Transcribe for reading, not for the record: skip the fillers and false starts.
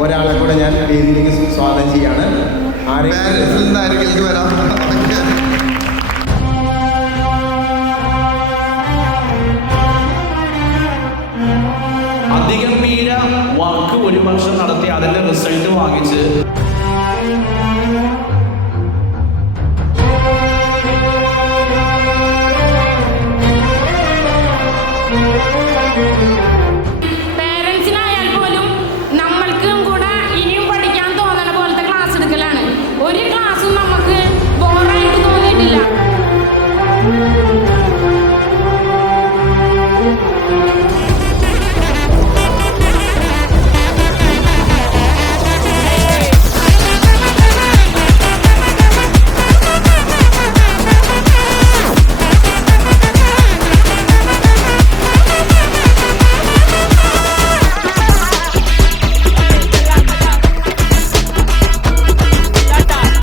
ഒരാളെ കൂടെ ഞാൻ വേദിയിലേക്ക് സ്വാഗതം ചെയ്യാണ്. ആരെങ്കിലും വരാം. അതിഗംഭീര വർക്ക് ഒരു വർഷം നടത്തി അതിന്റെ റിസൾട്ട് വാങ്ങിച്ച്